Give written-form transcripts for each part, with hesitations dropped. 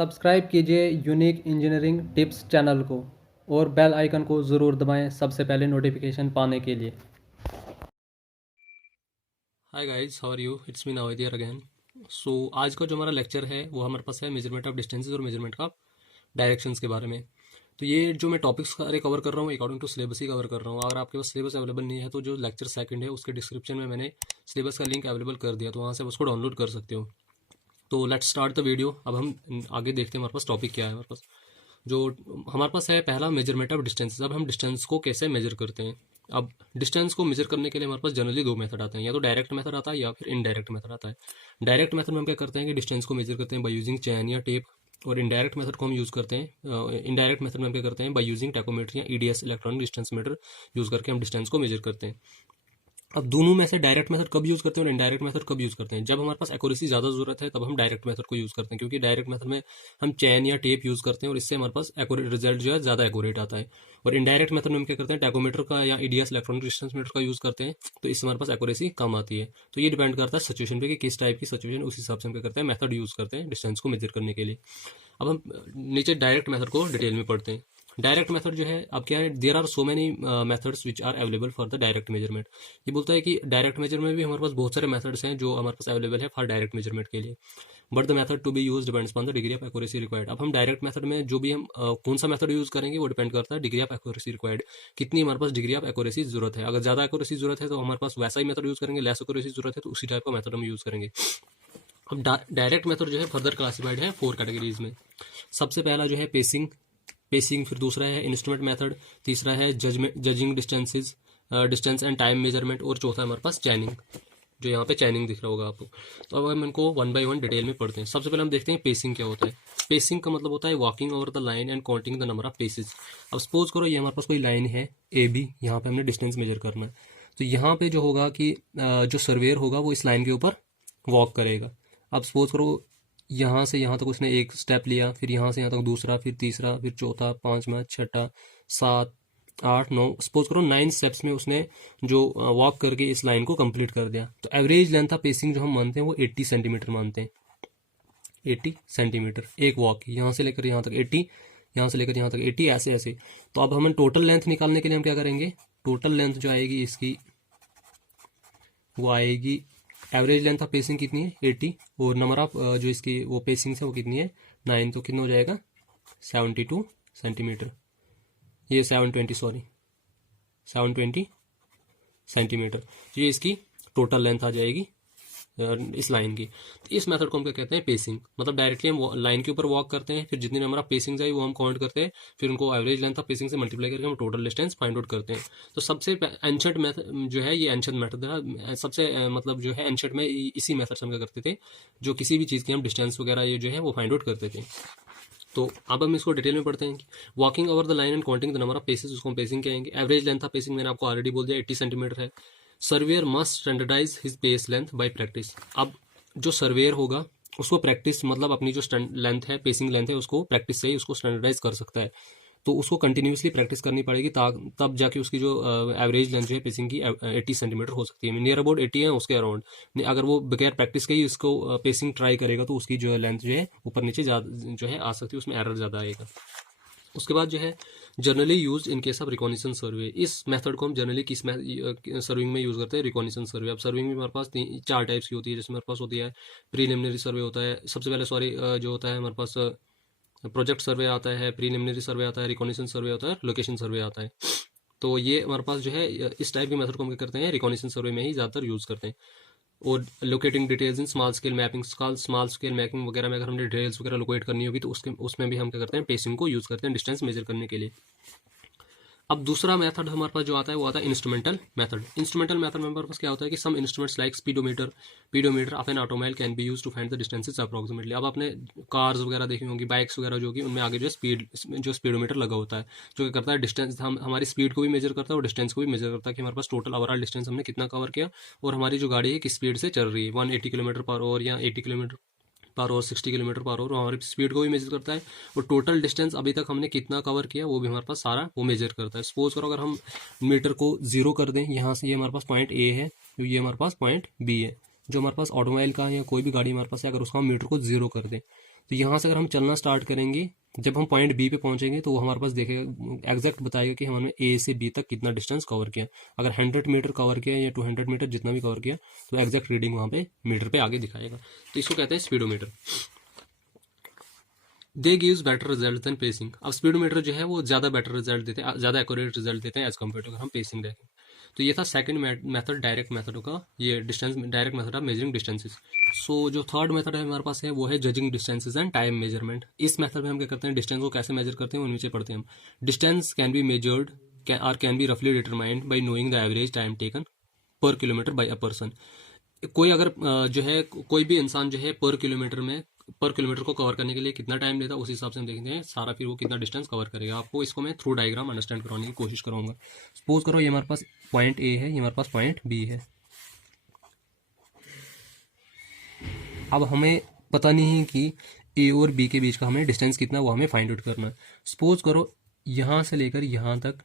Subscribe कीजिए unique engineering tips channel को और बेल आइकन को ज़रूर दबाएं सबसे पहले नोटिफिकेशन पाने के लिए। Hi guys, how are you? It's me Navid here again. So आज का जो हमारा लेक्चर है वो हमारे पास है मेजरमेंट ऑफ डिस्टेंसेस और मेजरमेंट ऑफ डायरेक्शंस के बारे में। तो ये जो मैं टॉपिक्स सारे कवर कर रहा हूँ अकॉर्डिंग टू सिलेबस ही कवर कर रहा हूँ। अगर आपके पास सिलेबस अवेलेबल नहीं है तो जो लेक्चर सेकंड है उसके डिस्क्रिप्शन में मैंने सिलेबस का लिंक अवेलेबल कर दिया, तो वहाँ से उसको डाउनलोड कर सकते हो। तो लेट्स स्टार्ट द वीडियो। अब हम आगे देखते हैं हमारे पास टॉपिक क्या है। हमारे पास जो हमारे पास है पहला मेजरमेंट ऑफ डिस्टेंस। अब हम डिस्टेंस को कैसे मेजर करते हैं। अब डिस्टेंस को मेजर करने के लिए हमारे पास जनरली दो मेथड आते हैं, या तो डायरेक्ट मेथड आता है या फिर इनडायरेक्ट मेथड आता है। डायरेक्ट मेथड में हम क्या करते हैं कि डिस्टेंस को मेजर करते हैं बाय यूजिंग चैन या टेप, और इनडायरेक्ट मेथड को हम यूज़ करते हैं इनडायरेक्ट मेथड में हम क्या करते हैं बाय यूजिंग टैकोमीटर या EDS electronic distance meter use करके हम डिस्टेंस को मेजर करते हैं। अब दोनों में से डायरेक्ट मेथड कब यूज़ करते हैं और इनडायरेक्ट मेथड कब यूज़ करते हैं। जब हमारे पास एक्यूरेसी ज़्यादा ज़रूरत है तब हम डायरेक्ट मेथड को यूज़ करते हैं, क्योंकि डायरेक्ट मेथड में हम चैन या टेप यूज़ करते हैं और इससे हमारे पास एक्यूरेट रिजल्ट जो है ज़्यादा एक्यूरेट आता है। और इनडायरेक्ट मेथड में हम क्या करते हैं टैकोमीटर का या ईडीएस इलेक्ट्रॉनिक डिस्टेंस मीटर का यूज़ करते हैं, तो इससे हमारे पास एक्यूरेसी कम आती है। तो ये डिपेंड करता है सिचुएशन पे कि किस टाइप की सिचुएशन, उस हिसाब से हम क्या करते हैं मेथड यूज़ करते हैं डिस्टेंस को मेजर करने के लिए। अब हम नीचे डायरेक्ट मेथड को डिटेल में पढ़ते हैं। डायरेक्ट मेथड जो है, अब क्या है, there are so many methods which are available for the direct measurement. ये बोलता है कि डायरेक्ट मेजरमेंट में भी हमारे पास बहुत सारे मेथड्स हैं जो हमारे पास अवेलेबल है फॉर डायरेक्ट मेजरमेंट के लिए। But the method to be use depends on the degree of accuracy required. अब हम डायरेक्ट मेथड में जो भी हम कौन सा मेथड यूज करेंगे वो डिपेंड करता है डिग्री ऑफ एक्यूरेसी रिक्वायर्ड, कितनी हमारे पास डिग्री ऑफ एक्यूरेसी जरूरत है। अगर ज्यादा एक्यूरेसी जरूरत है तो हमारे पास वैसा ही मेथड यूज करेंगे, लेस एक्यूरेसी जरूरत है तो उसी टाइप का मेथड हम यूज करेंगे। अब डायरेक्ट मेथड जो है फर्दर क्लासिफाइड है 4 कैटेगरीज में। सबसे पहला जो है पेसिंग, फिर दूसरा है इंस्ट्रूमेंट मेथड, तीसरा है judging distances distance and time measurement, और चौथा है हमारे पास चैनिंग, जो यहाँ पे चैनिंग दिख रहा होगा आपको। तो अब हम इनको वन बाय वन डिटेल में पढ़ते हैं। सबसे पहले हम देखते हैं पेसिंग क्या होता है। पेसिंग का मतलब होता है walking over the line and counting the number of paces. अब सपोज करो ये हमारे पास कोई लाइन है ए बी, यहाँ पे हमने डिस्टेंस मेजर करना है। तो यहाँ पे जो होगा कि जो सर्वेयर होगा वो इस लाइन के ऊपर वॉक करेगा। अब सपोज करो यहाँ से यहाँ तक उसने एक स्टेप लिया, फिर यहाँ से यहाँ तक दूसरा, फिर तीसरा, फिर चौथा, पांचवा, छठा, 7, 8, 9, सपोज करो 9 स्टेप्स में उसने जो वॉक करके इस लाइन को कंप्लीट कर दिया। तो एवरेज लेंथ ऑफ पेसिंग जो हम मानते हैं वो 80 सेंटीमीटर मानते हैं। 80 सेंटीमीटर एक वॉक, यहाँ से लेकर यहाँ तक 80, यहाँ से लेकर यहाँ तक 80, ऐसे ऐसे। तो अब हम टोटल लेंथ निकालने के लिए हम क्या करेंगे, टोटल लेंथ जो आएगी इसकी वो आएगी, एवरेज लेंथ ऑफ पेसिंग कितनी है 80, और नंबर ऑफ जो इसकी वो पेसिंग है वो कितनी है 9, तो कितना हो जाएगा 72 सेंटीमीटर, ये 720 सेंटीमीटर। तो ये इसकी टोटल लेंथ आ जाएगी इस लाइन की। तो इस मेथड को हम क्या कहते हैं पेसिंग। मतलब डायरेक्टली हम लाइन के ऊपर वॉक करते हैं, फिर जितनी नंबर ऑफ पेसिंग आई वो हम काउंट करते हैं, फिर उनको एवरेज लेंथ ऑफ पेसिंग से मल्टीप्लाई करके हम टोटल डिस्टेंस फाइंड आउट करते हैं। तो सबसे एंशंट मेथड जो है, ये एंशंट मेथड है सबसे मतलब जो है एंशंट में इसी मेथड से हम क्या करते थे, जो किसी भी चीज़ की हम डिस्टेंस वगैरह ये जो है वो फाइंड आउट करते थे। तो अब हम इसको डिटेल में पढ़ते हैं कि walking over the line and counting the number of paces, उसको हम पेसिंग कहेंगे। एवरेज लेंथ ऑफ पेसिंग मैंने आपको ऑलरेडी बोल दिया 80 सेंटीमीटर है। Surveyor must standardize his pace length by practice. अब जो सर्वेयर होगा उसको प्रैक्टिस, मतलब अपनी जो लेंथ है, पेसिंग लेंथ है, उसको प्रैक्टिस से ही उसको स्टैंडर्डाइज कर सकता है। तो उसको कंटिन्यूसली प्रैक्टिस करनी पड़ेगी, तब जाके उसकी जो एवरेज लेंथ जो है पेसिंग की 80 सेंटीमीटर हो सकती है। नियर अबाउट 80 है उसके अराउंड। अगर वो बगैर प्रैक्टिस के ही इसको पेसिंग ट्राई करेगा तो उसकी जो लेंथ जो है ऊपर नीचे ज़्यादा जो है आ सकती है, उसमें एरर ज़्यादा आएगा। उसके बाद जो है generally use in case of recognition survey. इस मेथड को हम जनरली किस सर्विंग में यूज करते हैं, रिकॉग्निशन सर्वे। अब सर्विंग में हमारे पास 4 टाइप्स की होती है। जैसे हमारे पास होती है प्रीलिमिनरी सर्वे होता है, सबसे पहले सॉरी जो होता है हमारे पास प्रोजेक्ट सर्वे आता है, प्रीलिमिनरी सर्वे आता है, रिकॉग्निशन सर्वे होता है, लोकेशन सर्वे आता है। तो ये हमारे पास जो है इस टाइप के मेथड को हम क्या करते हैं रिकॉग्निशन सर्वे में ही ज़्यादातर यूज़ करते हैं। और locating details in small scale mapping, small scale mapping वगैरह में अगर हमने डिटेल्स वगैरह लोकेट करनी होगी तो उसमें भी हम क्या करते हैं पेसिंग को यूज़ करते हैं डिस्टेंस मेजर करने के लिए। अब दूसरा मेथड हमारे पास जो आता है वो आता है इंस्ट्रूमेंटल मेथड। इंस्ट्रूमेंटल मेथड में हमारे पास क्या होता है कि some instruments like pedometer of an automobile can be use to find the distances approximately. अब आपने कार्स वगैरह देखी होंगी, बाइक्स वगैरह जो होगी, उनमें आगे जो स्पीडोमीटर लगा होता है, जो क्या करता है डिस्टेंस, हम हमारी स्पीड को भी मेजर करता है और डिस्टेंस को भी मेजर करता है कि हमारे पास टोटल ओवरऑल डिस्टेंस हमने कितना कवर किया, और हमारी जो गाड़ी है किस स्पीड से चल रही है, 180 किलोमीटर पर आवर या 80 kilometre per hour, 60 kilometre per hour, हमारी स्पीड को भी मेजर करता है। और टोटल डिस्टेंस अभी तक हमने कितना कवर किया वो भी हमारे पास सारा वो मेजर करता है। सपोज करो अगर हम मीटर को 0 कर दें, यहाँ से ये हमारे पास पॉइंट ए है, तो ये हमारे पास पॉइंट बी है। जो हमारे पास ऑटोमोबाइल का या कोई भी गाड़ी हमारे पास है, अगर उसका हम मीटर को 0 कर दें तो यहाँ से अगर हम चलना स्टार्ट करेंगे, जब हम पॉइंट बी पे पहुंचेंगे तो वो हमारे पास देखेगा, एग्जैक्ट बताएगा कि हमने ए से बी तक कितना डिस्टेंस कवर किया। अगर 100 मीटर कवर किया या 200 मीटर जितना भी कवर किया तो एग्जैक्ट रीडिंग वहाँ पे मीटर पे आगे दिखाएगा। तो इसको कहते हैं speedometer. They gives better result than pacing. अब स्पीडोमीटर जो है वो ज़्यादा बेटर रिजल्ट देते हैं, ज़्यादा एक्यूरेट रिजल्ट देते हैं एज कम्पेयर टू अगर हम पेसिंग देखें। तो ये था सेकंड मेथड, डायरेक्ट मेथड का, ये distance direct method of measuring distances. So जो थर्ड मेथड है हमारे पास है वो है judging distances and time measurement. इस मेथड में हम क्या करते हैं, डिस्टेंस को कैसे मेजर करते हैं वो नीचे पढ़ते हैं हम। डिस्टेंस कैन बी मेजर्ड और कैन बी रफली determined by knowing the average time taken पर किलोमीटर बाई अ पर्सन। कोई अगर जो है कोई भी इंसान जो है पर किलोमीटर को कवर करने के लिए कितना टाइम लेता है, उस हिसाब से हम देखते हैं सारा फिर वो कितना डिस्टेंस कवर करेगा। आपको इसको मैं थ्रू डायग्राम अंडरस्टैंड करवाने की कोशिश करूंगा। सपोज करो ये हमारे पास पॉइंट ए है, ये हमारे पास पॉइंट बी है। अब हमें पता नहीं है कि ए और बी के बीच का हमें डिस्टेंस कितना, वो हमें फाइंड आउट करना है। सपोज करो यहाँ से लेकर यहाँ तक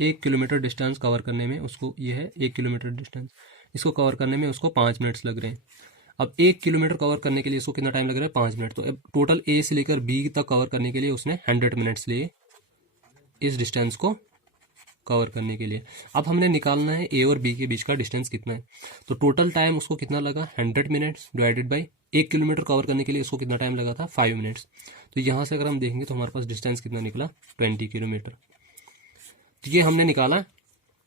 1 किलोमीटर डिस्टेंस कवर करने में उसको, ये है 1 किलोमीटर डिस्टेंस, इसको कवर करने में उसको 5 मिनट्स लग रहे हैं। अब 1 किलोमीटर कवर करने के लिए इसको कितना टाइम लग रहा है, 5 मिनट। तो अब टोटल ए से लेकर बी तक कवर करने के लिए उसने 100 मिनट्स लिए इस डिस्टेंस को कवर करने के लिए। अब हमने निकालना है ए और बी के बीच का डिस्टेंस कितना है। तो टोटल टाइम उसको कितना लगा, 100 minutes divided by 1 kilometre cover करने के लिए उसको कितना टाइम लगा था, 5 मिनट्स। तो यहाँ से अगर हम देखेंगे तो हमारे पास डिस्टेंस कितना निकला, 20 किलोमीटर। तो ये हमने निकाला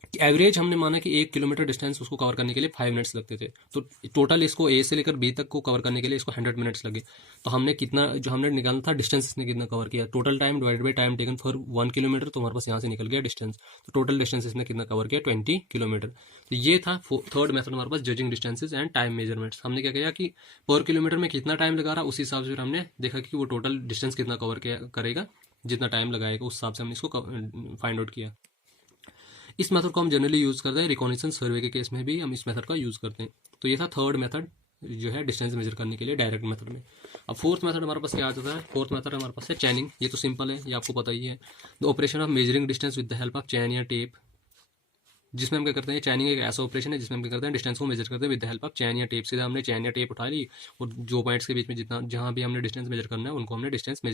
कि एवरेज हमने माना कि 1 किलोमीटर डिस्टेंस उसको कवर करने के लिए 5 मिनट्स लगते थे। तो टोटल इसको ए से लेकर बी तक को कवर करने के लिए इसको 100 मिनट्स लगे। तो हमने कितना, जो हमने निकालना था डिस्टेंस, इसने कितना कवर किया, total time divided by time taken for 1 kilometre. तो हमारे पास यहाँ से निकल गया डिस्टेंस। तो टोटल डिस्टेंस इसने कितना कवर किया, 20 किलोमीटर। तो ये था थर्ड मेथड हमारे पास, judging distances and time measurements. हमने क्या किया कि पर किलोमीटर में कितना टाइम लगा रहा, उस हिसाब से फिर हमने देखा कि वो टोटल डिस्टेंस कितना कवर करेगा, जितना टाइम लगाएगा उस हिसाब से हमने इसको फाइंड आउट किया। इस मेथड को हम जनरली यूज़ करते हैं रिकॉग्निशन सर्वे के केस में भी हम इस मेथड का यूज़ करते हैं। तो ये था थर्ड मेथड जो है डिस्टेंस मेजर करने के लिए डायरेक्ट मेथड में। अब फोर्थ मेथड हमारे पास क्या आ जाता है, फोर्थ मेथड हमारे पास है चैनिंग। ये तो सिंपल है, ये आपको पता ही है। The operation of measuring distance with the help of chain या टेप, जिसमें हम क्या करते हैं, चैनिंग एक ऐसा ऑपरेशन है जिसमें हम क्या करते हैं, डिस्टेंस को मेजर करते हैं with the help of chain या टेप। सीधा हमने चैन या टेप उठा ली और जो पॉइंट्स के बीच में जितना जहाँ भी हमने डिस्टेंस मेजर करना है उनको हमने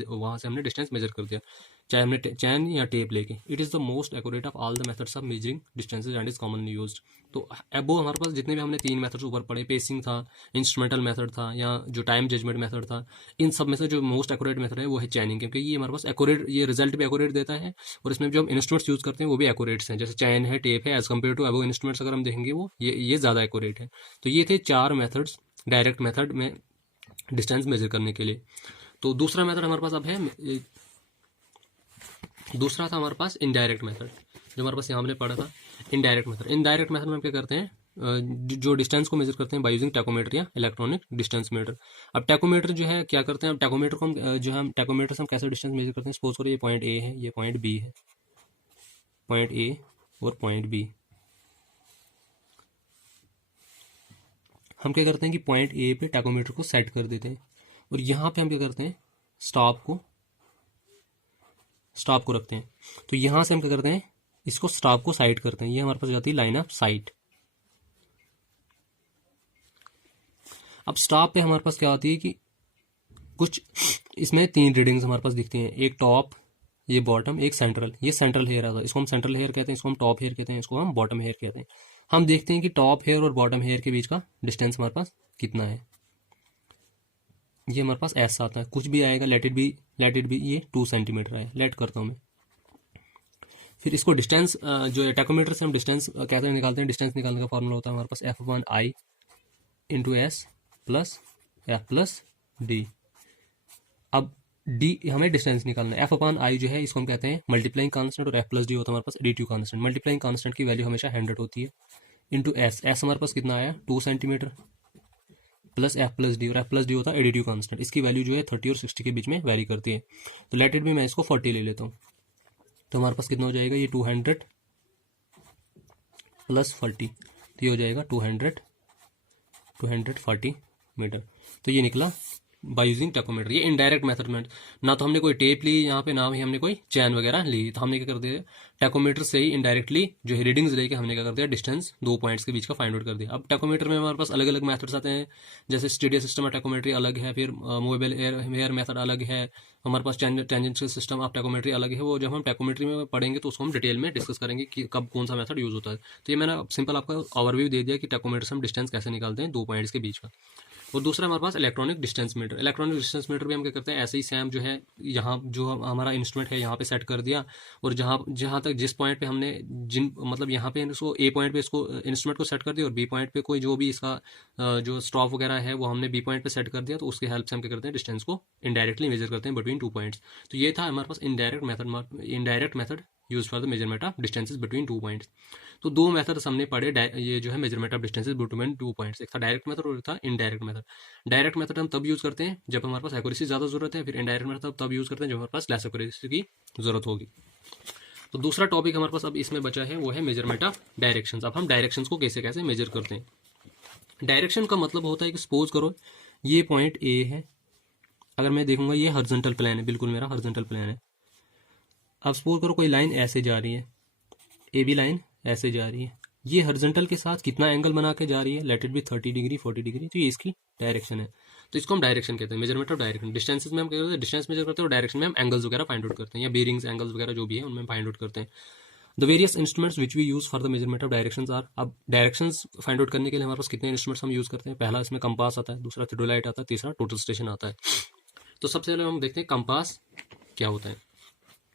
वहाँ से हमने डिस्टेंस मेजर कर दिया, चाहे हमने चैन या टेप लेके। It is the most accurate of all the methods of measuring distances and is commonly used. तो अब वो हमारे पास जितने भी हमने 3 मेथड्स ऊपर पढ़े, पेसिंग था, इंस्ट्रूमेंटल मेथड था, या जो टाइम जजमेंट मेथड था, इन सब में से जो मोस्ट एक्यूरेट मेथड है वो है चैनिंग, क्योंकि ये हमारे पास एक्यूरेट, ये रिजल्ट भी एक्यूरेट देता है और इसमें जो हम इंस्ट्रूमेंट्स यूज करते हैं वो भी एक्यूरेट्स हैं। जैसे चैन है, टेप है, as compare to above instruments अगर हम देखेंगे वो ये ज़्यादा एक्यूरेट है। तो ये थे 4 मेथड्स डायरेक्ट मेथड में डिस्टेंस मेजर करने के लिए। तो दूसरा मेथड हमारे पास अब है, दूसरा था हमारे पास इनडायरेक्ट मेथड, जो हमारे पास यहाँ हमने पढ़ा था इनडायरेक्ट मेथड। इनडायरेक्ट मेथड में हम क्या करते हैं, जो डिस्टेंस को मेजर करते हैं बाय यूजिंग टैकोमीटर या इलेक्ट्रॉनिक डिस्टेंस मीटर। अब टैकोमीटर जो है क्या करते हैं, अब टैकोमीटर को हम जो हम टैकोमीटर से हम कैसे डिस्टेंस मेजर करते हैं, सपोज करो ये पॉइंट ए है, ये पॉइंट बी है, पॉइंट ए और पॉइंट बी। हम क्या करते हैं कि पॉइंट ए पे टैकोमीटर को सेट कर देते हैं और यहाँ पे हम क्या करते हैं, स्टॉप को रखते हैं। तो यहाँ से हम क्या करते हैं, इसको स्टॉप को साइड करते हैं। ये हमारे पास जाती है लाइन ऑफ साइट। अब स्टॉप पे हमारे पास क्या आती है कि कुछ इसमें 3 रीडिंग्स हमारे पास दिखती हैं, एक टॉप, ये बॉटम, एक सेंट्रल। ये सेंट्रल हेयर आता है, इसको हम सेंट्रल हेयर कहते हैं, इसको हम टॉप हेयर कहते हैं, इसको हम बॉटम हेयर कहते हैं। हम देखते हैं कि टॉप हेयर और बॉटम हेयर के बीच का डिस्टेंस हमारे पास कितना है। ये हमारे पास ऐसा आता है, कुछ भी आएगा, लेट इट बी ये 2 सेंटीमीटर है, लेट करता हूँ मैं। फिर इसको डिस्टेंस जो है टैकोमीटर से हम डिस्टेंस कैसे निकालते हैं, डिस्टेंस निकालने का फॉर्मूला होता है हमारे पास F/I × S plus F plus D. अब डी हमें डिस्टेंस निकालना है, F/I जो है इसको हम कहते हैं मल्टीप्लाइंग कांस्टेंट और F प्लस डी होता है हमारे पास एडिटिव कांस्टेंट। मल्टीप्लाइंग कांस्टेंट की वैल्यू हमेशा 100 होती है, इंटू S हमारे पास कितना आया 2 centimetre, plus F plus D, और F प्लस डी होता है एडिटिव कांस्टेंट। इसकी वैल्यू जो है 30 और 60 के बीच में वेरी करती है। तो लेट इट भी मैं इसको 40 ले लेता हूँ। तो हमारे पास कितना हो जाएगा, ये 200 प्लस 40, तो ये हो जाएगा 240 मीटर। तो ये निकला बाय यूजिंग टैकोमीटर। ये इनडायरेक्ट मेथड में, ना तो हमने कोई टेप ली यहाँ पे, ना ही हमने कोई चैन वगैरह ली, तो हमने क्या कर दिया, टैकोमीटर से ही इनडायरेक्टली जो है रीडिंग्स लेके हमने क्या कर दिया, डिस्टेंस दो पॉइंट्स के बीच का फाइंड आउट कर दिया। अब टैकोमीटर में हमारे पास अलग अलग मेथड्स आते हैं, जैसे स्टीडियो सिस्टम टैकोमेट्री अलग है, फिर मोबाइल एयर मेथड अलग है, हमारे पास टेंजेंशियल सिस्टम ऑफ टैकोमेट्री अलग है। वो जब हम टैकोमेट्री में पढ़ेंगे तो उसको हम डिटेल में डिस्कस करेंगे कि कब कौन सा मेथड यूज होता है। तो ये मैंने सिंपल आपका ओवरव्यू दे दिया कि टैकोमीटर से हम डिस्टेंस कैसे निकालते हैं दो पॉइंट्स के बीच का। और दूसरा हमारे पास electronic distance meter. Electronic distance meter भी हम क्या करते हैं, ऐसे ही सेम जो है यहाँ जो हमारा इंस्ट्रूमेंट है यहाँ पे सेट कर दिया, और जहाँ जहाँ तक जिस पॉइंट पे हमने जिन मतलब यहाँ पे इसको ए पॉइंट पे इसको इंस्ट्रूमेंट को सेट कर दिया, और बी पॉइंट पे कोई जो भी इसका जो स्टॉप वगैरह है वो हमने बी पॉइंट पे सेट कर दिया, तो उसकी हेल्प से हम क्या करते हैं, डिस्टेंस को इनडायरेक्टली मेजर करते हैं बिटवीन टू पॉइंट्स। तो ये था हमारे पास indirect method use for the measurement of distances between two points. तो दो मेथड हमने पढ़े ये जो है measurement of distances between two points, एक था डायरेक्ट मेथड और एक था इनडायरेक्ट मेथड। डायरेक्ट मेथड हम तब यूज करते हैं जब हमारे पास एक्यूरेसी ज़्यादा जरूरत है, फिर इनडायरेक्ट मेथड तब यूज करते हैं जब हमारे पास लेस एक्यूरेसी की जरूरत होगी। तो दूसरा टॉपिक हमारे पास अब इसमें बचा है वो है मेजरमेंट ऑफ डायरेक्शंस। अब हम डायरेक्शंस को कैसे कैसे मेजर करते हैं। डायरेक्शन का मतलब होता है कि सपोज करो ये पॉइंट ए है, अगर मैं देखूंगा ये हॉरिजॉन्टल प्लेन है, बिल्कुल मेरा हॉरिजॉन्टल प्लेन है। अब सपोज करो कोई लाइन ऐसे जा रही है, ए बी लाइन ऐसे जा रही है, ये हॉरिजॉन्टल के साथ कितना एंगल बना के जा रही है, let it be 30 degree 40 degree, तो ये इसकी डायरेक्शन है। तो इसको हम डायरेक्शन कहते हैं, मेजरमेंट ऑफ डायरेक्शन। डिस्टेंसेस में हम क्या करते हैं, डिस्टेंस मेजर करते हैं, और डायरेक्शन में हम एंगल्स वगैरह फाइंड आउट करते हैं, या बेरिंग्स एंगल्स वगैरह जो भी है उनमें फाइंड आउट करते हैं। The various instruments which we use for the measurement of directions are. अब डायरेक्शंस फाइंड आउट करने के लिए हमारे पास कितने इंस्ट्रूमेंट्स हम यूज करते हैं। पहला इसमें कंपास आता है, दूसरा थियोडोलाइट आता है, तीसरा टोटल स्टेशन आता है। तो सबसे पहले हम देखते हैं कंपास क्या होता है।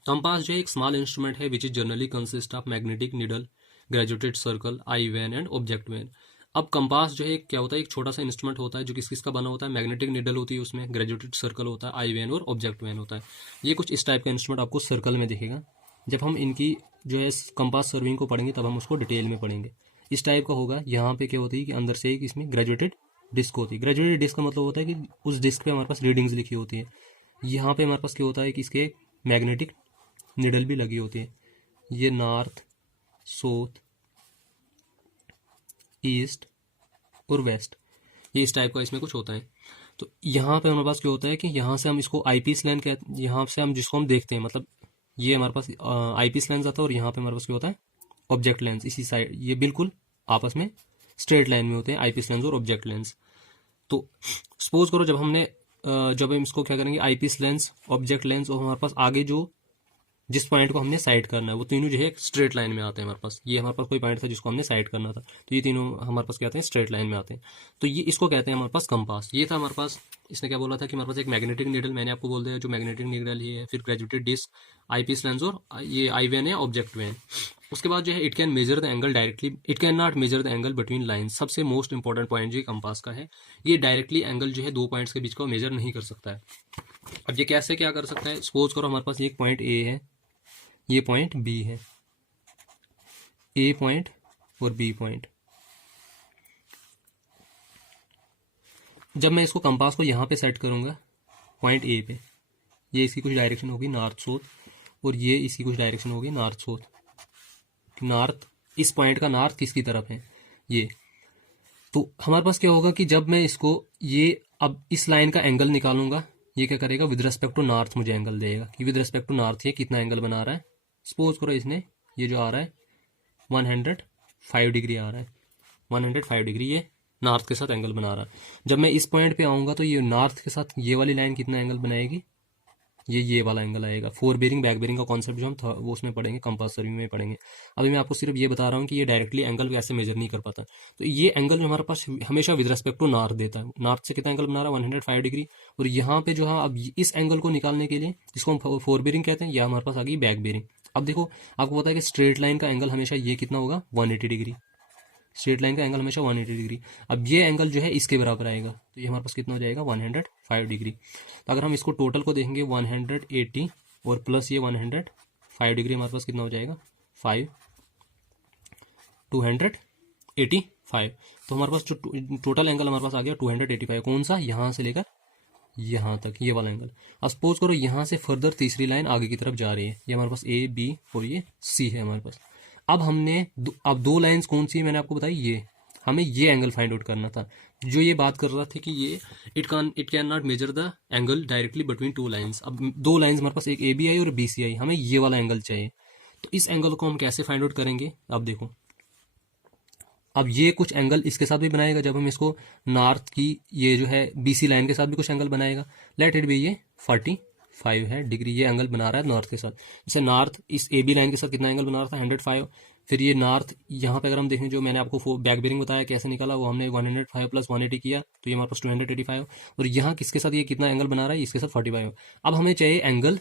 कंपास जो है एक स्मॉल इंस्ट्रूमेंट है which is generally consist of magnetic needle, graduated circle, eye vane and object vane. अब कंपास जो है क्या होता है, एक छोटा सा इंस्ट्रूमेंट होता है जो किस किस का बना होता है, मैग्नेटिक निडल होती है उसमें, ग्रेजुएटेड सर्कल होता है, आई वैन और ऑब्जेक्ट वैन होता है। ये कुछ इस टाइप का इंस्ट्रूमेंट आपको सर्कल में दिखेगा। जब हम इनकी जो है कंपास सर्विंग को पढ़ेंगे तब हम उसको डिटेल में पढ़ेंगे। इस टाइप का होगा। यहाँ पे क्या होती है कि अंदर से एक इसमें ग्रेजुएटेड डिस्क होती है। ग्रेजुएटेड डिस्क का मतलब होता है कि उस डिस्क पे हमारे पास रीडिंग्स लिखी होती है। यहाँ पे हमारे पास क्या होता है कि इसके मैग्नेटिक निडल भी लगी होती है। ये नॉर्थ, साउथ, ईस्ट और वेस्ट, ये इस टाइप का इसमें कुछ होता है। तो यहाँ पे हमारे पास क्या होता है कि यहाँ से हम इसको आई पीस लेंस कहते, यहाँ से हम जिसको हम देखते हैं, मतलब ये हमारे पास आई पीस लेंस आता है, और यहाँ पे हमारे पास क्या होता है ऑब्जेक्ट लेंस। इसी साइड ये बिल्कुल आपस में स्ट्रेट लाइन में होते हैं आई पीस लेंस और ऑब्जेक्ट लेंस। तो सपोज करो जब हम इसको क्या करेंगे, आई पीस लेंस, ऑब्जेक्ट लेंस, और हमारे पास आगे जो जिस पॉइंट को हमने साइड करना है वो तीनों जो है स्ट्रेट लाइन में आते हैं हमारे पास। ये हमारे पास कोई पॉइंट था जिसको हमने साइड करना था, तो ये तीनों हमारे पास क्या आते हैं, स्ट्रेट लाइन में आते हैं। तो ये इसको कहते हैं हमारे पास कंपास। ये था हमारे पास, इसने क्या बोला था कि हमारे पास एक मैग्नेटिक नीडल, मैंने आपको बोल दिया जो मैग्नेटिक नीडल ही है, फिर ग्रेजुएटेड डिस्क, आई पीस लेंस और ये आई वैन या ऑब्जेक्ट वैन। उसके बाद जो है it can measure the angle directly, it can not measure the angle between lines. सबसे मोस्ट इंपॉर्टेंट पॉइंट जो कंपास का है, ये डायरेक्टली एंगल जो है दो पॉइंट्स के बीच का मेजर नहीं कर सकता है। अब ये कैसे क्या कर सकता है, सपोज करो हमारे पास एक पॉइंट ए है, ये पॉइंट बी है, ए पॉइंट और बी पॉइंट। जब मैं इसको कंपास को यहाँ पे सेट करूँगा पॉइंट ए पे, ये इसकी कुछ डायरेक्शन होगी नॉर्थ साउथ, और ये इसकी कुछ डायरेक्शन होगी नॉर्थ साउथ। नॉर्थ, इस पॉइंट का नॉर्थ किसकी तरफ है, ये। तो हमारे पास क्या होगा कि जब मैं इसको ये अब इस लाइन का एंगल निकालूंगा, ये क्या करेगा, विद रिस्पेक्ट टू नॉर्थ मुझे एंगल देगा कि विद रिस्पेक्ट टू नॉर्थ ये कितना एंगल बना रहा है। सपोज करो इसने ये जो आ रहा है 105 डिग्री आ रहा है, 105 डिग्री ये नॉर्थ के साथ एंगल बना रहा है। जब मैं इस पॉइंट पे आऊँगा तो ये नॉर्थ के साथ ये वाली लाइन कितना एंगल बनाएगी, ये वाला एंगल आएगा। फोर बेरिंग बैक बेरिंग का कॉन्सेप्ट जो हम वो उसमें पढ़ेंगे, कंपास सर्विंग में पढ़ेंगे। अभी मैं आपको सिर्फ ये बता रहा हूँ कि ये डायरेक्टली एंगल कैसे मेजर नहीं कर पाता। तो ये एंगल जो हमारे पास हमेशा विद रेस्पेक्ट टू नॉर्थ देता है, नॉर्थ से कितना एंगल बना रहा है 105 डिग्री। और यहाँ पे जो है अब इस एंगल को निकालने के लिए जिसको हम फोर बेरिंग कहते हैं, या हमारे पास आ गई बैक बेरिंग। अब देखो आपको पता है कि स्ट्रेट लाइन का एंगल हमेशा ये कितना होगा 180 डिग्री, स्ट्रेट लाइन का एंगल हमेशा 180 डिग्री। अब ये एंगल जो है इसके बराबर आएगा, तो ये हमारे पास कितना हो जाएगा 105 डिग्री। तो अगर हम इसको टोटल को देखेंगे 180 और प्लस ये 105 डिग्री, हमारे पास कितना हो जाएगा 285। तो हमारे पास जो टोटल एंगल हमारे पास आ गया 285। कौन सा, यहाँ से लेकर यहाँ तक, ये वाला एंगल। अब सपोज करो यहाँ से फर्दर तीसरी लाइन आगे की तरफ जा रही है, ये हमारे पास ए बी और ये सी है हमारे पास। अब हमने अब दो लाइंस कौन सी है मैंने आपको बताई, ये हमें ये एंगल फाइंड आउट करना था। जो ये बात कर रहा था कि ये it can not measure the angle directly between two lines. अब दो लाइंस हमारे पास, एक ए बी आई और बी सी आई, हमें ये वाला एंगल चाहिए। तो इस एंगल को हम कैसे फाइंड आउट करेंगे? अब देखो, अब ये कुछ एंगल इसके साथ भी बनाएगा जब हम इसको नॉर्थ की ये जो है बीसी लाइन के साथ भी कुछ एंगल बनाएगा। लेट इट बी ये 45 है डिग्री, ये एंगल बना रहा है नॉर्थ के साथ। जैसे नॉर्थ इस ए बी लाइन के साथ कितना एंगल बना रहा था? 105। फिर ये नॉर्थ यहाँ पे अगर हम देखें, जो मैंने आपको बैक बेरिंग बताया कैसे निकाला, वो हमने 105 प्लस 180 किया, तो ये हमारे पास 285। और यहाँ किसके साथ ये कितना एंगल बना रहा है? इसके साथ 45। अब हमें चाहिए एंगल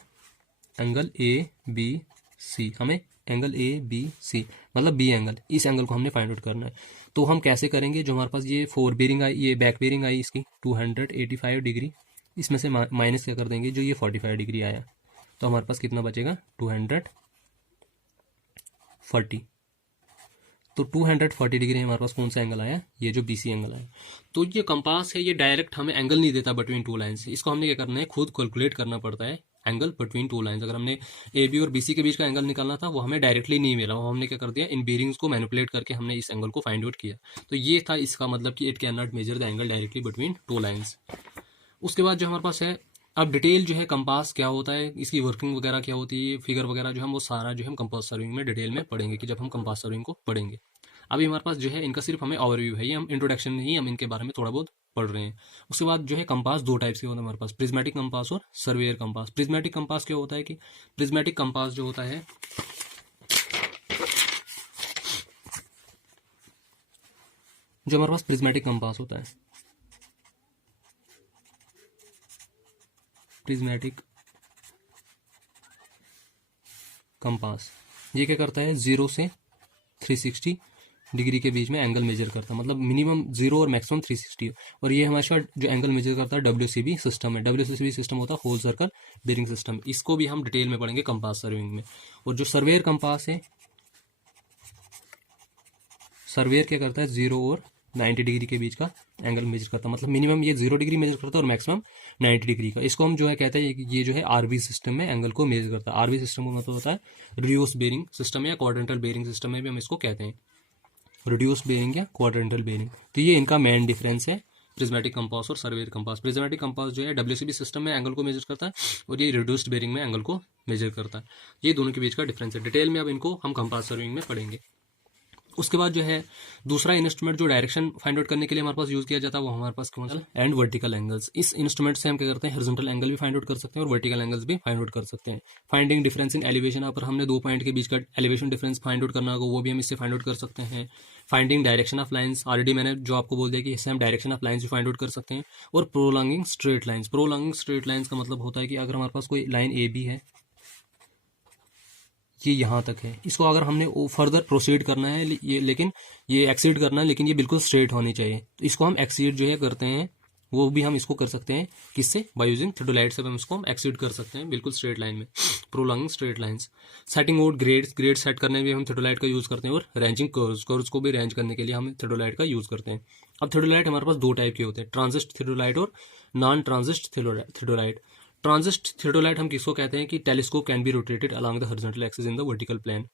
ए बी सी, हमें एंगल ए बी सी मतलब बी एंगल, इस एंगल को हमने फाइंड आउट करना है। तो हम कैसे करेंगे? जो हमारे पास ये फोर बेरिंग आई, ये बैक बेरिंग आई इसकी 285 डिग्री, इसमें से माइनस क्या कर देंगे? जो ये 45 डिग्री आया, तो हमारे पास कितना बचेगा? 240। तो 240 डिग्री हमारे पास कौन सा एंगल आया? ये जो बीसी एंगल आया। तो ये कंपास है, ये डायरेक्ट हमें एंगल नहीं देता बिटवीन टू लाइन्स, इसको हमने क्या करना है? खुद कैलकुलेट करना पड़ता है एंगल बिटवीन टू लाइन्स। अगर हमने ए बी और बीसी के बीच का एंगल निकालना था, वो हमें डायरेक्टली नहीं मिला, वो हमने क्या कर दिया? इन बेरिंग्स को मैनिपुलेट करके हमने इस एंगल को फाइंड आउट किया। तो ये था इसका मतलब कि it can not measure the angle directly between two lines. उसके बाद जो हमारे पास है, अब डिटेल जो है कंपास क्या होता है, इसकी वर्किंग वगैरह क्या होती है, फिगर वगैरह जो हम वो सारा जो हम कंपास सर्विंग में डिटेल में पढ़ेंगे कि जब हम कंपास सर्विंग को पढ़ेंगे। अभी हमारे पास जो है इनका सिर्फ हमें ओवरव्यू है, ये हम इंट्रोडक्शन में ही हम इनके बारे में थोड़ा बहुत पढ़ रहे हैं। उसके बाद जो है कंपास दो टाइप्स के होते हैं हमारे पास, प्रिज्मेटिक कंपास और सर्वेयर कंपास। प्रिज्मेटिक कंपास क्या होता है कि प्रिज्मेटिक कंपास जो होता है, जो हमारे पास प्रिज्मेटिक कंपास होता है, प्रिज्मेटिक कंपास ये क्या करता है? 0 से 360 डिग्री के बीच में एंगल मेजर करता है, मतलब मिनिमम 0 और मैक्सिमम 360। और ये हमारे साथ जो एंगल मेजर करता है WCB सिस्टम है। WCB सिस्टम होता है होल सर्कल बेरिंग सिस्टम, इसको भी हम डिटेल में पढ़ेंगे कंपास सर्विंग में। और जो सर्वेयर कंपास है, सर्वेयर क्या करता है? 0 और 90 डिग्री के बीच का एंगल मेजर करता है, मतलब मिनिमम ये 0 डिग्री मेजर करता है और मैक्सिमम 90 डिग्री का। इसको हम जो है कहते हैं ये जो है आरबी सिस्टम में एंगल को मेजर करता है। आरबी सिस्टम का मतलब होता है रिड्यूस बेरिंग सिस्टम या क्वाड्रेंटल बेरिंग सिस्टम में भी हम इसको कहते हैं, रिड्यूस बेरिंग या क्वाड्रेंटल बेरिंग। तो ये इनका मेन डिफरेंस है, प्रिज्मेटिक कंपास और सर्वेयर कंपास। प्रिज्मेटिक कंपास जो है WCB सिस्टम में एंगल को मेजर करता है और ये रिड्यूस्ड बेरिंग में एंगल को मेजर करता है। ये दोनों के बीच का डिफरेंस है। डिटेल में अब इनको हम कंपास सर्विंग में पढ़ेंगे। उसके बाद जो है दूसरा इंस्ट्रूमेंट जो डायरेक्शन फाइंड आउट करने के लिए हमारे पास यूज किया जाता है, वो हमारे पास कौन सा? And vertical angles. इस इंस्ट्रूमेंट से हम क्या करते हैं? हॉरिजॉन्टल एंगल भी फाइंड आउट कर सकते हैं और वर्टिकल एंगल्स भी फाइंड आउट कर सकते हैं। फाइंडिंग डिफरेंस इन एलिवेशन, अगर हमने दो पॉइंट के बीच का एलिवेशन डिफरेंस फाइंड आउट करना होगा, वो भी हम इससे फाइंड आउट कर सकते हैं। Finding direction of lines, already मैंने जो आपको बोल दिया कि इससे हम डायरेक्शन ऑफ लाइंस भी फाइंड आउट कर सकते हैं। और prolonging straight lines. Prolonging straight lines का मतलब होता है कि अगर हमारे पास कोई लाइन ए बी है, ये यहाँ तक है, इसको अगर हमने फर्दर प्रोसीड करना है, ये लेकिन ये एक्सीड करना है, लेकिन ये बिल्कुल स्ट्रेट होनी चाहिए, तो इसको हम एक्सीड जो है करते हैं, वो भी हम इसको कर सकते हैं किससे? बाय यूजिंग थियोडोलाइट से हम इसको हम एक्सीड कर सकते हैं बिल्कुल स्ट्रेट लाइन में। Prolonging straight lines. Setting out grade set करने में भी हम थियोडोलाइट का यूज करते हैं। और रेंजिंग कर्व्स को भी रेंज करने के लिए हम थियोडोलाइट का यूज करते हैं। अब थियोडोलाइट हमारे पास दो टाइप के होते हैं, ट्रांजिस्ट थियोडोलाइट और non transit theodolite. Transit theodolite हम किसको कहते हैं? कि telescope can be rotated along the horizontal axis in the vertical plane.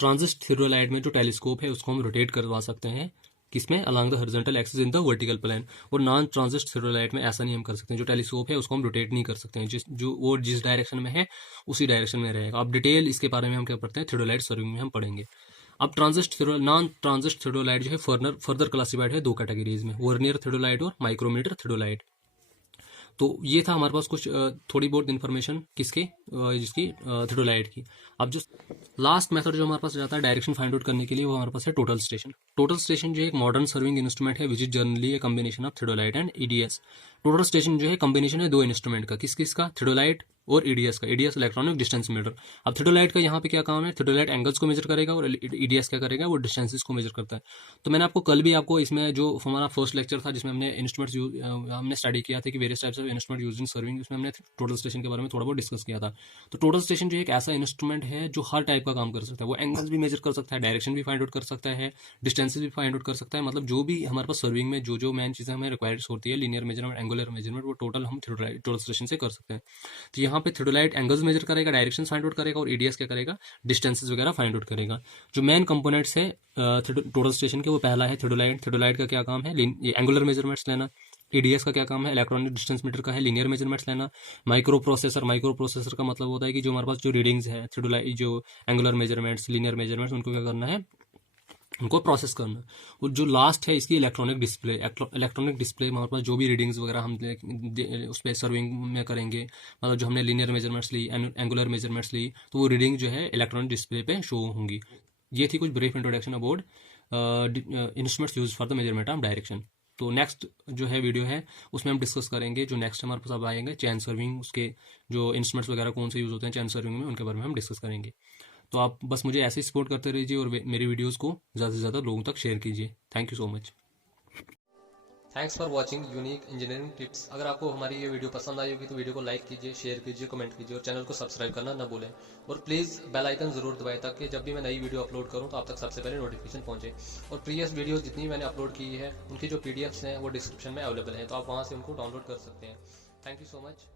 Transit theodolite में जो टेलीस्कोप है उसको हम रोटेट करवा सकते हैं, किसमें? Along the horizontal axis in the vertical plane. और नॉन ट्रांजिस्ट थियोडोलाइट में ऐसा नहीं हम कर सकते, जो टेलीस्कोप है उसको हम रोटेट नहीं कर सकते हैं, जिस डायरेक्शन में है उसी डायरेक्शन में रहेगा। अब डिटेल इसके बारे में हम क्या पढ़ते हैं? थियोडोलाइट सर्विंग में हम पढ़ेंगे। अब नॉन ट्रांजिस्ट थियोडोलाइट जो है फर्दर क्लासिफाइड है दो कैटेगरीज में, वर्नियर थियोडोलाइट और माइक्रोमीटर थियोडोलाइट। तो ये था हमारे पास कुछ थोड़ी बहुत इन्फॉर्मेशन जिसकी थियोडोलाइट की। अब जो लास्ट मेथड जो हमारे पास जाता है डायरेक्शन फाइंड आउट करने के लिए, वो हमारे पास है टोटल स्टेशन। टोटल स्टेशन जो है एक मॉडर्न सर्विंग इंस्ट्रूमेंट है which is generally a combination of theodolite and EDS. Total station जो है कॉम्बिनेशन है दो इंस्ट्रूमेंट का, किस का? थियोडोलाइट और ईडीएस का। EDS electronic distance meter. अब थियोडोलाइट का यहाँ पे क्या काम है? थियोडोलाइट एंगल्स को मेजर करेगा और ईडीएस क्या करेगा? वो डिस्टेंसेस को मेजर करता है। तो मैंने आपको कल भी आपको इसमें जो हमारा फर्स्ट लेक्चर था जिसमें हमने इंस्ट्रूमेंट्स हमने स्टडी किया था कि various types of instrument use in serving, उसमें हमने टोटल स्टेशन के बारे में थोड़ा बहुत डिस्कस किया था। तो टोटल स्टेशन जो एक ऐसा इंस्ट्रूमेंट है जो हर टाइप का काम कर सकता है। वो एंगल्स भी मेजर कर सकता है, डायरेक्शन भी फाइंड आउट कर सकता है, डिस्टेंसेस भी फाइंड आउट कर सकता है, मतलब जो भी हमारे पास सर्विंग में जो मेन चीज़ें हमें रिक्वायर्ड होती है, लीनियर मेजरमेंट, एंगुलर मेजरमेंट, वो टोटल हम टोटल स्टेशन से कर सकते हैं। तो यहाँ वहाँ पे थियोडोलाइट एंगल्स मेजर करेगा, डायरेक्शन फाइंड आउट करेगा, और ईडीएस क्या करेगा, डिस्टेंसेस वगैरह फाइंड आउट करेगा। जो मेन कंपोनेंट्स है टोटल स्टेशन के, वो पहला है थियोडोलाइट। थियोडोलाइट का क्या काम है, एंगुलर मेजरमेंट्स लेना। ईडीएस का क्या काम है, इलेक्ट्रॉनिक डिस्टेंस मीटर का है लीनियर मेजरमेंट्स लेना। माइक्रो प्रोसेसर का मतलब होता है कि जो हमारे पास जो रीडिंग्स है थियोडोलाइट, जो एंगुलर मेजरमेंट्स, लीनियर मेजरमेंट्स, उनको क्या करना है, उनको प्रोसेस करना। और जो लास्ट है इसकी इलेक्ट्रॉनिक डिस्प्ले। इलेक्ट्रॉनिक डिस्प्ले हमारे पास जो भी रीडिंग्स वगैरह हम उस पर सर्विंग में करेंगे, मतलब जो हमने लीनियर मेजरमेंट्स ली, एंगुलर मेजरमेंट्स ली, तो वो रीडिंग जो है इलेक्ट्रॉनिक डिस्प्ले पे शो होंगी। ये थी कुछ brief introduction about instruments use for the measurement of direction. तो नेक्स्ट जो है वीडियो है उसमें हम डिस्कस करेंगे, जो नेक्स्ट हमारे पास अब आएंगे चैन सर्विंग, उसके जो इंस्ट्रूमेंट्स वगैरह कौन से यूज होते हैं चैन सर्विंग में, उनके बारे में हम डिस्कस करेंगे। तो आप बस मुझे ऐसे ही सपोर्ट करते रहिए और मेरी वीडियोस को ज़्यादा से ज़्यादा लोगों तक शेयर कीजिए। Thank you so much. Thanks for watching unique engineering tips. अगर आपको हमारी ये वीडियो पसंद आई होगी तो वीडियो को लाइक कीजिए, शेयर कीजिए, कमेंट कीजिए, और चैनल को सब्सक्राइब करना ना भूलें। और प्लीज़ बेल आइकन ज़रूर दबाएं ताकि जब भी मैं नई वीडियो अपलोड करूं तो आप तक सबसे पहले नोटिफिकेशन पहुंचे। और प्रीवियस वीडियोस जितनी मैंने अपलोड की है उनकी जो पीडीएफ्स हैं वो डिस्क्रिप्शन में अवेलेबल हैं, तो आप वहाँ से उनको डाउनलोड कर सकते हैं। Thank you so much.